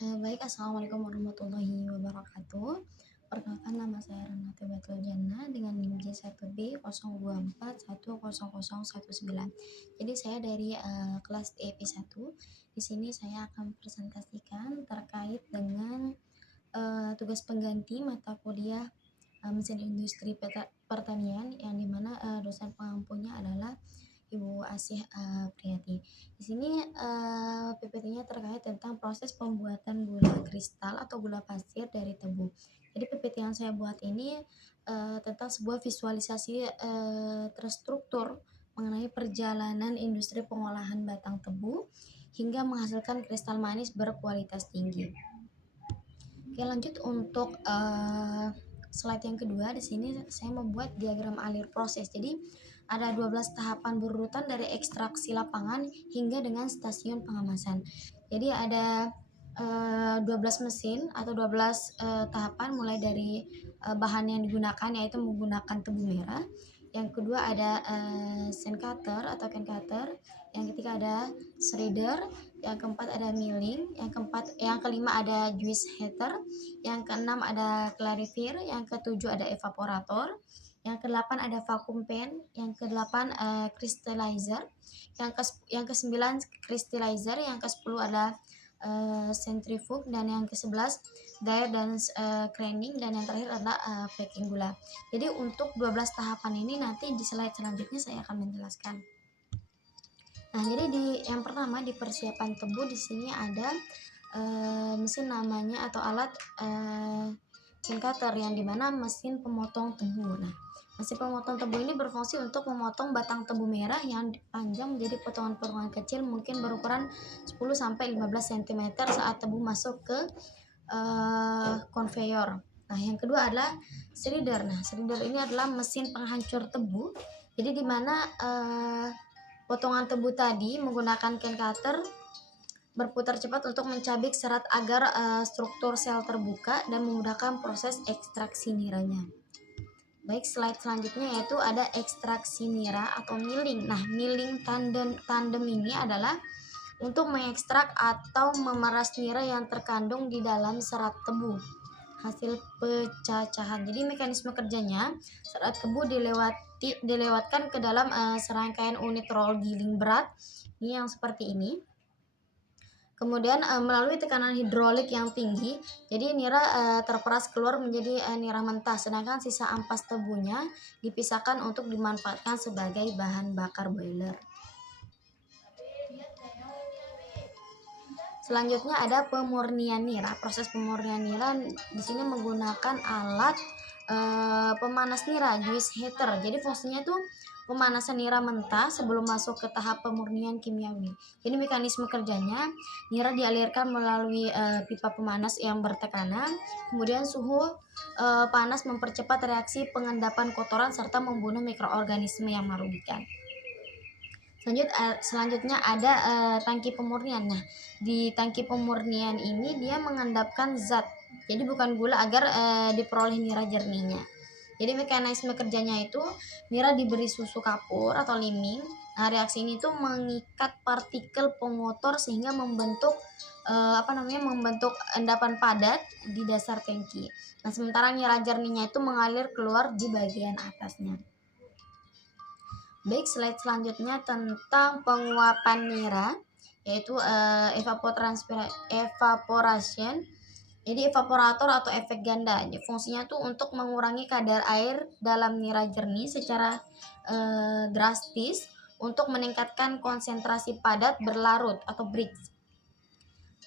Baik, assalamualaikum warahmatullahi wabarakatuh. Perkenalkan, nama saya Renata Batul Jana dengan NIM J1B02410019. Jadi saya dari kelas EP1. Di sini saya akan presentasikan terkait dengan tugas pengganti mata kuliah mesin industri pertanian, yang dimana dosen pengampunya adalah Ibu Asih Priyati. Di sini PPT-nya terkait tentang proses pembuatan gula kristal atau gula pasir dari tebu. Jadi PPT yang saya buat ini tentang sebuah visualisasi terstruktur mengenai perjalanan industri pengolahan batang tebu hingga menghasilkan kristal manis berkualitas tinggi. Oke, lanjut untuk slide yang kedua. Di sini saya membuat diagram alir proses. Jadi ada 12 tahapan berurutan dari ekstraksi lapangan hingga dengan stasiun pengemasan. Jadi ada 12 mesin atau 12 tahapan, mulai dari bahan yang digunakan yaitu menggunakan tebu merah. Yang kedua ada sand cutter atau can cutter. Yang ketiga ada shredder. Yang keempat ada milling. Yang kelima ada juice heater. Yang keenam ada clarifier. Yang ketujuh ada evaporator. Yang kedelapan ada vacuum pen. Yang kedelapan crystallizer. Yang kesembilan crystallizer. Yang kesepuluh ada centrifuge, dan yang ke-11 dryer dan craning, dan yang terakhir adalah packing gula. Jadi untuk 12 tahapan ini nanti di slide selanjutnya saya akan menjelaskan. Nah, jadi yang pertama di persiapan tebu, di sini ada mesin namanya atau alat can cutter, yang dimana mesin pemotong tebu. Nah, mesin pemotong tebu ini berfungsi untuk memotong batang tebu merah yang panjang menjadi potongan-potongan kecil mungkin berukuran 10-15 cm saat tebu masuk ke konveyor. Nah, yang kedua adalah shredder. Nah, shredder ini adalah mesin penghancur tebu. Jadi dimana potongan tebu tadi menggunakan can cutter berputar cepat untuk mencabik serat agar struktur sel terbuka dan memudahkan proses ekstraksi niranya. Baik, slide selanjutnya yaitu ada ekstraksi nira atau milling. Nah, milling tandem ini adalah untuk mengekstrak atau memeras nira yang terkandung di dalam serat tebu hasil pecacahan. Jadi mekanisme kerjanya, serat tebu dilewatkan ke dalam serangkaian unit roll giling berat, ini yang seperti ini. Kemudian melalui tekanan hidrolik yang tinggi, jadi nira terperas keluar menjadi nira mentah, sedangkan sisa ampas tebunya dipisahkan untuk dimanfaatkan sebagai bahan bakar boiler. Selanjutnya ada pemurnian nira. Proses pemurnian nira di sini menggunakan alat pemanas nira, juice heater. Jadi fungsinya itu pemanasan nira mentah sebelum masuk ke tahap pemurnian kimiawi. Jadi mekanisme kerjanya, nira dialirkan melalui pipa pemanas yang bertekanan, kemudian suhu panas mempercepat reaksi pengendapan kotoran serta membunuh mikroorganisme yang merugikan. Selanjutnya ada tangki pemurnian. Nah, di tangki pemurnian ini dia mengendapkan zat, jadi bukan gula, agar diperoleh nira jernihnya. Jadi mekanisme kerjanya itu, nira diberi susu kapur atau liming. Nah, reaksi ini tuh mengikat partikel pengotor sehingga membentuk membentuk endapan padat di dasar tangki. Nah, sementara nira jernihnya itu mengalir keluar di bagian atasnya. Baik, slide selanjutnya tentang penguapan nira, yaitu evaporation. Jadi evaporator atau efek ganda, fungsinya tuh untuk mengurangi kadar air dalam nira jernih secara drastis untuk meningkatkan konsentrasi padat berlarut atau brix.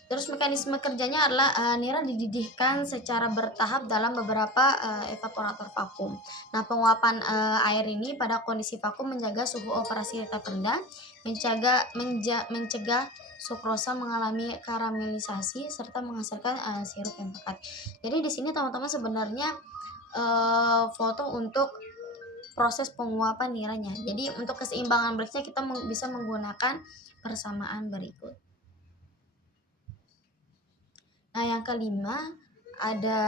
Terus mekanisme kerjanya adalah nira dididihkan secara bertahap dalam beberapa evaporator vakum. Nah, penguapan air ini pada kondisi vakum menjaga suhu operasi tetap rendah, mencegah sukrosa mengalami karamelisasi, serta menghasilkan sirup yang pekat. Jadi di sini teman-teman sebenarnya foto untuk proses penguapan niranya. Jadi untuk keseimbangan Brixnya kita bisa menggunakan persamaan berikut. Nah, yang kelima ada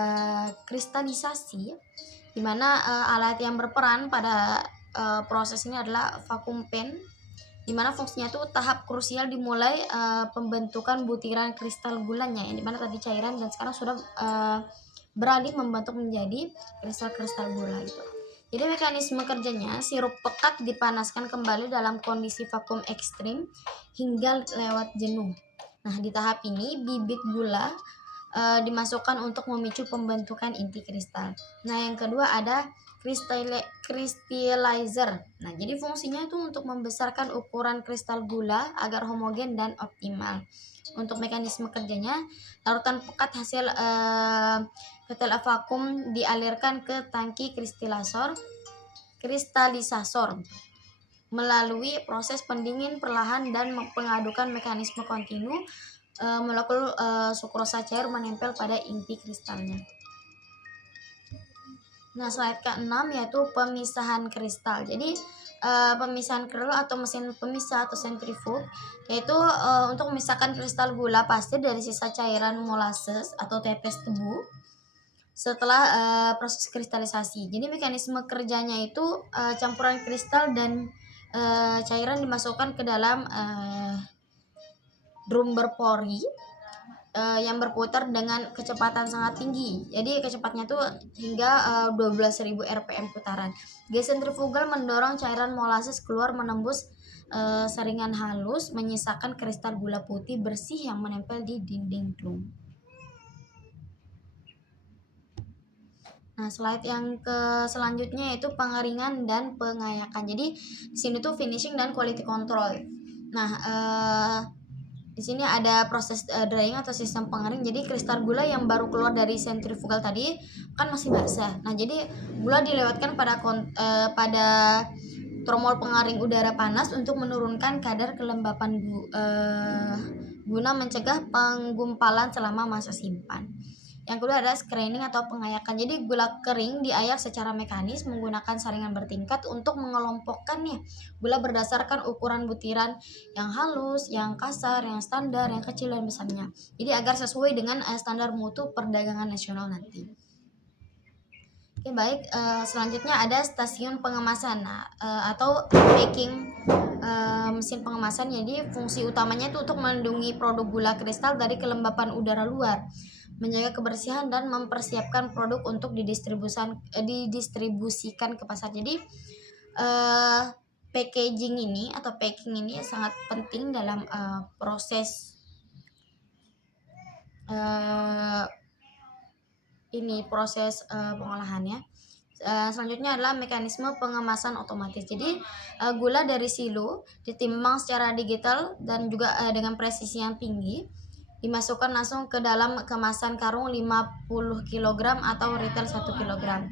kristalisasi, di mana alat yang berperan pada proses ini adalah vacuum pen. dimana fungsinya itu tahap krusial dimulai pembentukan butiran kristal gulanya, yang dimana tadi cairan dan sekarang sudah beralih membentuk menjadi kristal-kristal gula gitu. Jadi mekanisme kerjanya, sirup pekat dipanaskan kembali dalam kondisi vakum ekstrim hingga lewat jenuh. Nah, di tahap ini bibit gula dimasukkan untuk memicu pembentukan inti kristal. Nah, yang kedua ada crystallizer. Nah, jadi fungsinya itu untuk membesarkan ukuran kristal gula agar homogen dan optimal. Untuk mekanisme kerjanya, larutan pekat hasil setelah vakum dialirkan ke tangki kristalisasor melalui proses pendingin perlahan dan mengadukan mekanisme kontinu. Molekul sukrosa cair menempel pada inti kristalnya. Nah, slide ke-6 yaitu pemisahan kristal. Jadi pemisahan kristal atau mesin pemisah atau sentrifug yaitu untuk memisahkan kristal gula pasir dari sisa cairan molasses atau tetes tebu setelah proses kristalisasi. Jadi mekanisme kerjanya itu campuran kristal dan cairan dimasukkan ke dalam drum berpori yang berputar dengan kecepatan sangat tinggi. Jadi kecepatnya tuh hingga 12.000 rpm putaran. Gas sentrifugal mendorong cairan molasses keluar menembus saringan halus, menyisakan kristal gula putih bersih yang menempel di dinding drum. Nah, slide yang selanjutnya yaitu pengeringan dan pengayakan. Jadi di sini tuh finishing dan quality control. Nah, di sini ada proses drying atau sistem pengering. Jadi kristal gula yang baru keluar dari sentrifugal tadi kan masih basah. Nah, jadi gula dilewatkan pada tromol pengaring udara panas untuk menurunkan kadar kelembapan guna mencegah penggumpalan selama masa simpan. Yang kedua adalah screening atau pengayakan. Jadi gula kering diayak secara mekanis menggunakan saringan bertingkat untuk mengelompokkan nih gula berdasarkan ukuran butiran yang halus, yang kasar, yang standar, yang kecil dan besarnya. Jadi agar sesuai dengan standar mutu perdagangan nasional nanti. Oke, baik. Selanjutnya ada stasiun pengemasan atau packing mesin pengemasan. Jadi fungsi utamanya itu untuk melindungi produk gula kristal dari kelembapan udara luar, menjaga kebersihan dan mempersiapkan produk untuk didistribusikan ke pasar. Jadi packaging ini atau packing ini sangat penting dalam proses pengolahannya. Selanjutnya adalah mekanisme pengemasan otomatis. Jadi gula dari silo ditimbang secara digital dan juga dengan presisi yang tinggi, dimasukkan langsung ke dalam kemasan karung 50 kg atau retail 1 kg.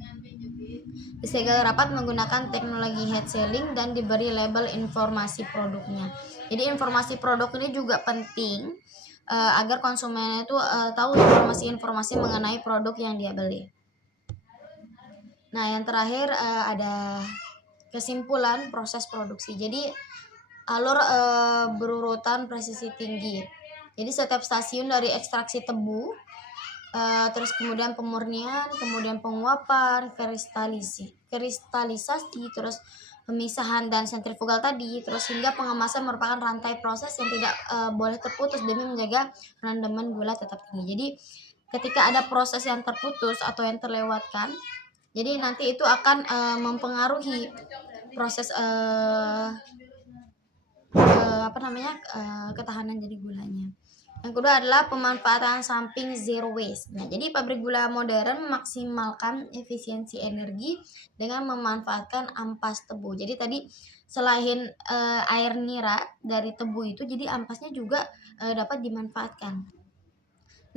Disegel rapat menggunakan teknologi head sealing dan diberi label informasi produknya. Jadi informasi produk ini juga penting agar konsumen itu tahu informasi-informasi mengenai produk yang dia beli. Nah, yang terakhir ada kesimpulan proses produksi. Jadi alur berurutan presisi tinggi. Jadi setiap stasiun dari ekstraksi tebu, terus kemudian pemurnian, kemudian penguapan, kristalisasi, terus pemisahan dan sentrifugal tadi, terus hingga pengemasan merupakan rantai proses yang tidak boleh terputus demi menjaga rendaman gula tetap tinggi. Jadi ketika ada proses yang terputus atau yang terlewatkan, jadi nanti itu akan mempengaruhi proses ketahanan jadi gulanya. Yang kedua adalah pemanfaatan samping zero waste. Nah, jadi pabrik gula modern memaksimalkan efisiensi energi dengan memanfaatkan ampas tebu. Jadi tadi selain air nira dari tebu itu, jadi ampasnya juga dapat dimanfaatkan.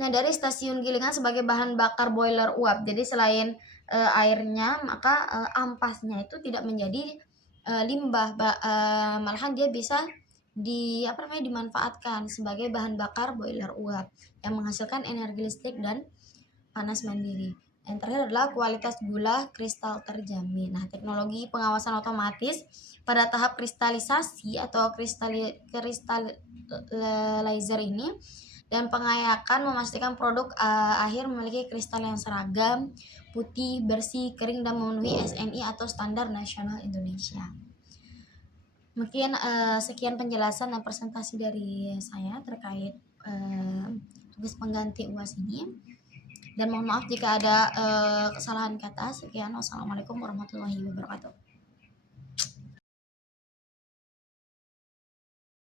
Nah, dari stasiun gilingan sebagai bahan bakar boiler uap. Jadi selain airnya, maka ampasnya itu tidak menjadi limbah, malahan dia bisa dimanfaatkan sebagai bahan bakar boiler uap yang menghasilkan energi listrik dan panas mandiri. Yang terakhir adalah kualitas gula kristal terjamin. Nah, teknologi pengawasan otomatis pada tahap kristalisasi atau crystallizer ini dan pengayakan memastikan produk akhir memiliki kristal yang seragam, putih, bersih, kering, dan memenuhi SNI atau standar nasional Indonesia. Mungkin, sekian penjelasan dan presentasi dari saya terkait, tugas pengganti UAS ini, dan mohon maaf jika ada, kesalahan kata. Sekian, wassalamualaikum warahmatullahi wabarakatuh.